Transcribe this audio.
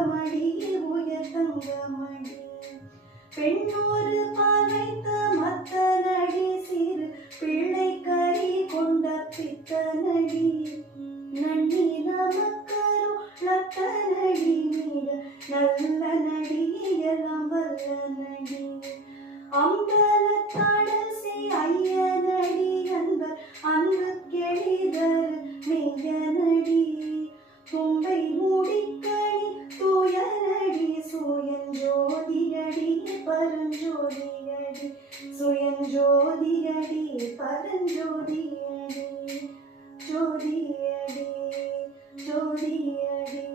தங்கமடி உயர் தங்கமடி பெண்ணொரு பால் வைத்த மத்தனடி சிறு பிள்ளை கறி கொண்ட பித்தனடி நன்னி நமக்கரு லத்தனடி மிக நல்ல நடி எல்லாம் வல்ல நடி அம்பலத்தாடல் செய் ஐயனடி அன்பர் அன்பு கெளிதர் மெய்யனடி தும்பை மூடிக்கணி தூயனடி சுயஞ்சோதியடி பரஞ்சோதியடி சுயஞ்சோதியடி பரஞ்சோதியடி ஜோதியடி ஜோதியடி